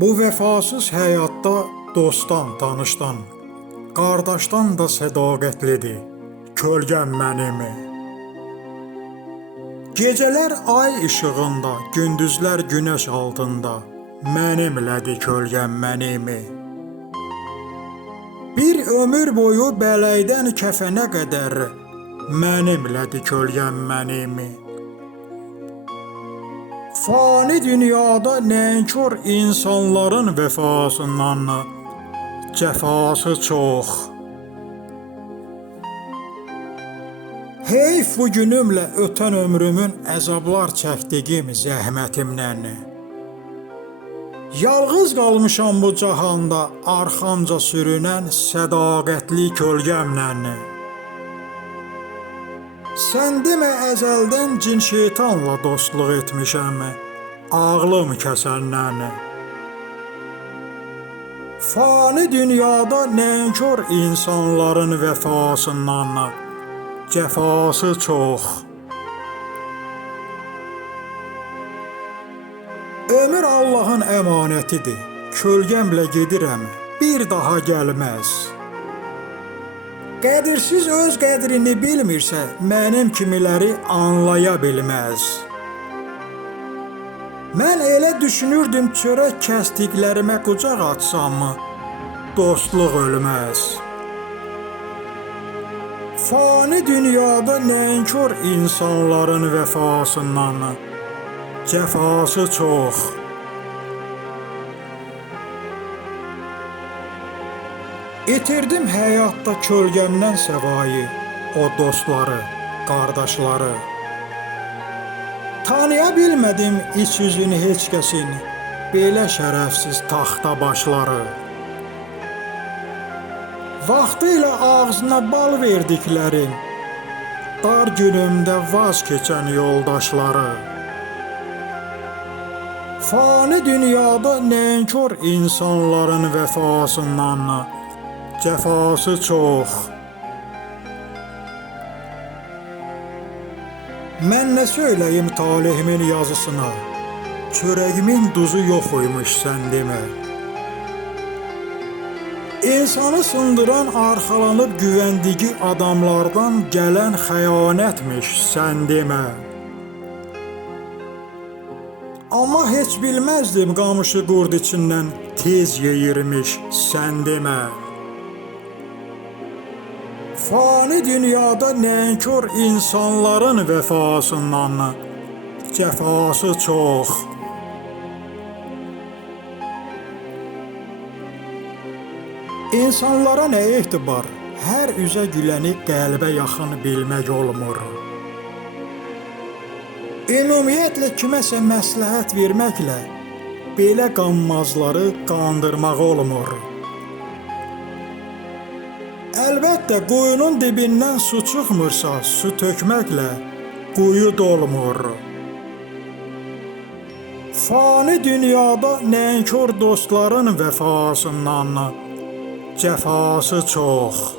Bu vəfasız həyatda dostdan, tanışdan, qardaşdan da sədaqətlidir, kölgəm mənim. Gecələr ay işığında, gündüzlər günəş altında, mənimlədir kölgəm mənim. Bir ömür boyu bələkdən kəfənə qədər, mənimlədir kölgəm mənim. Fani dünyada nənkör insanların vəfasından cəfası çox. Heyf bu günümlə ötən ömrümün əzablar çəkdiyim zəhmətimdən. Yalğız qalmışam bu cahanda arxamca sürünən sədaqətli kölgəmlə. Sən demə əzəldən cin şeytanla dostluq etmişəm, ağlım kəsəndən. Fani dünyada nənkör insanların vəfasından cəfası çox. Ömür Allahın əmanətidir, kölgəmlə gedirəm, bir daha gəlməz. Qədirsiz öz qədrini bilmirsə, mənim kimiləri anlaya bilməz. Mən elə düşünürdüm, çörək kəsdiklərimə qucaq açsammı, dostluq ölməz. Fani dünyada nənkör insanların vəfasından cəfası çox. İtirdim həyatda kölgəmdən səvayı, o dostları, qardaşları. Tanıya bilmədim iç yüzünü heç kəsin, belə şərəfsiz taxta başları. Vaxtilə ağzına bal verdiklərim, dar günümdə vaz keçən yoldaşları. Fani dünyada nənkör insanların vəfasından cəfası çox. Mən nə söyləyim talehimin yazısına, çörəgimin duzu yox imiş sən demə. İnsanı sındıran arxalanıb güvəndiyi adamlardan gələn xəyanətmiş sən demə. Amma heç bilməzdim qamışı qurd içindən tez yeyirmiş sən demə. Fani dünyada nənkör insanların vəfasından cəfası çox. İnsanlara nə etibar, hər üzə güləni qəlbə yaxın bilmək olmur. Ümumiyyətlə kiməsə məsləhət verməklə belə qanmazları qandırmaq olmur. Əlbəttə quyunun dibindən su çıxmırsa, su tökməklə quyu dolmur. Fani dünyada nənkör dostların vəfasından cəfası çox.